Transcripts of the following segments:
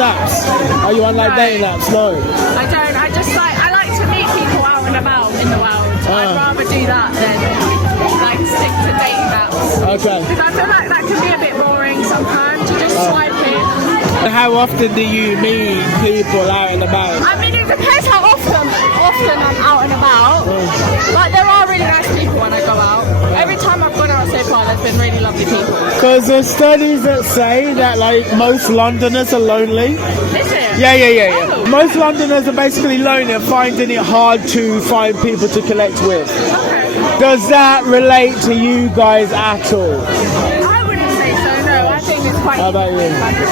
apps? Are you on like dating apps? No. I don't. I like to meet people out and about in the world. I'd rather do that than like stick to dating apps. Okay. Because I feel like that can be a bit boring sometimes. You just swipe in. How often do you meet people out and about? I mean, it depends how often I'm out and about. Like, there are really nice people when I go out. Every time I've gone out so far, there's been really lovely people. Because there's studies that say that like most Londoners are lonely. Is it? Yeah. Oh. Most Londoners are basically lonely and finding it hard to find people to connect with. Okay. Does that relate to you guys at all? I wouldn't say so, no. I think it's quite... How about you?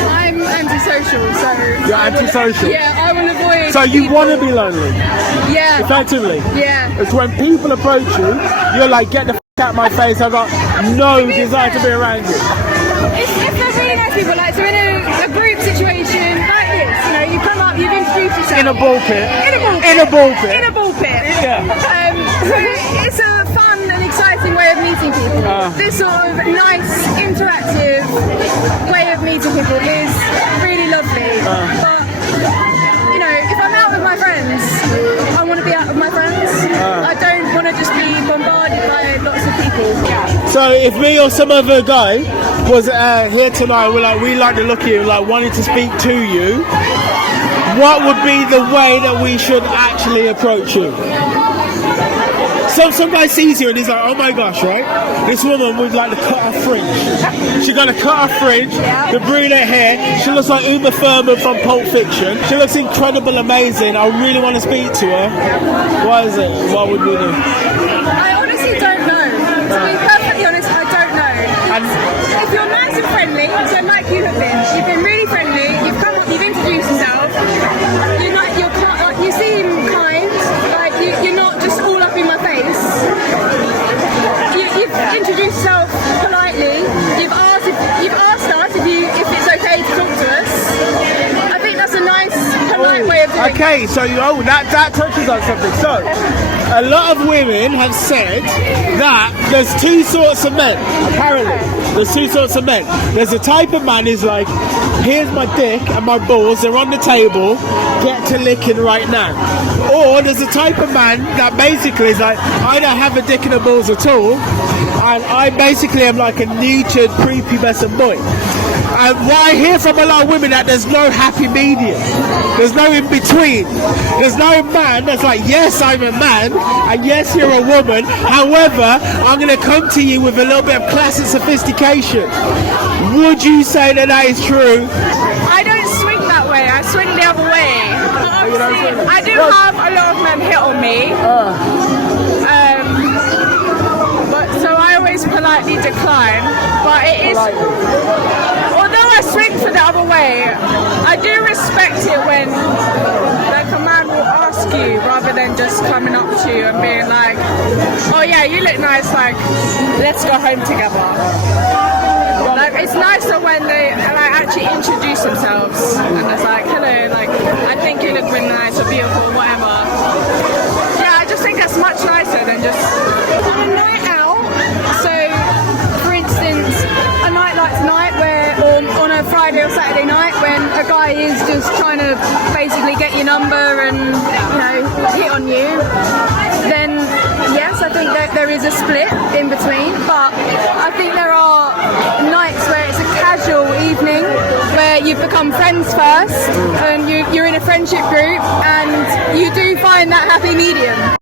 I'm antisocial, so... You're antisocial? Yeah, I will avoid... So you want to be lonely? Yeah. Effectively? Yeah. It's when people approach you, you're like, get the f*** out of my face, I've got no desire to be around you. If they're really nice people, like, so in a group situation like this, you know, you come up, you've introduced yourself. In a ball pit. In a ball pit. Yeah. So it's a fun and exciting way of meeting people. This sort of nice, interactive way of meeting people is really lovely. But, you know, if I'm out with my friends, I want to be out with my friends. I don't want to just be bombarded by lots of people. Yeah. So if me or some other guy was here tonight, we like the look of you, like wanted to speak to you, what would be the way that we should actually approach you? Some guy sees you and he's like, oh my gosh, right? This woman would like to cut her fringe. She's gonna cut her fringe, the brunette hair. She looks like 𝗬𝗎 from Pulp Fiction. She looks incredible, amazing. I really want to speak to her. What is it? What would we do? I honestly don't know. To be perfectly honest, I don't know. And If you're nice and friendly, so like you have been, you've been really friendly, you've come up, you've introduced yourself, you seem kind, like you're not just all up in my face. You've introduced yourself politely, you've asked us if it's okay to talk to us. I think that's a nice, polite way of doing it. okay, so that touches on something. So a lot of women have said that there's two sorts of men. Apparently, there's two sorts of men. There's a type of man who's like, here's my dick and my balls, they're on the table, get to licking right now. Or there's a type of man that basically is like, I don't have a dick and a balls at all, and I basically am like a nurtured, prepubescent boy. And what I hear from a lot of women that there's no happy medium. There's no in between. There's no man that's like, yes, I'm a man, and yes, you're a woman. However, I'm going to come to you with a little bit of class and sophistication. Would you say that that is true? I don't swing that way, I swing the other way. I do have a lot of men hit on me. So I always politely decline, but it is, although I swing for the other way, I do respect it when like a man will ask you rather than just coming up to you and being like, oh yeah, you look nice, like, let's go home together. Like, it's nicer when they like actually introduce themselves and it's like, hello, like, I think you look really nice or beautiful, whatever. Yeah, I just think that's much nicer than just on a night out. So, for instance, a night like tonight or on a Friday or Saturday night when a guy is just trying to basically get your number and, you know, hit on you, then yes, I think that there is a split in between, but I think there are nights where it's a casual evening where you've become friends first and you're in a friendship group and you do find that happy medium.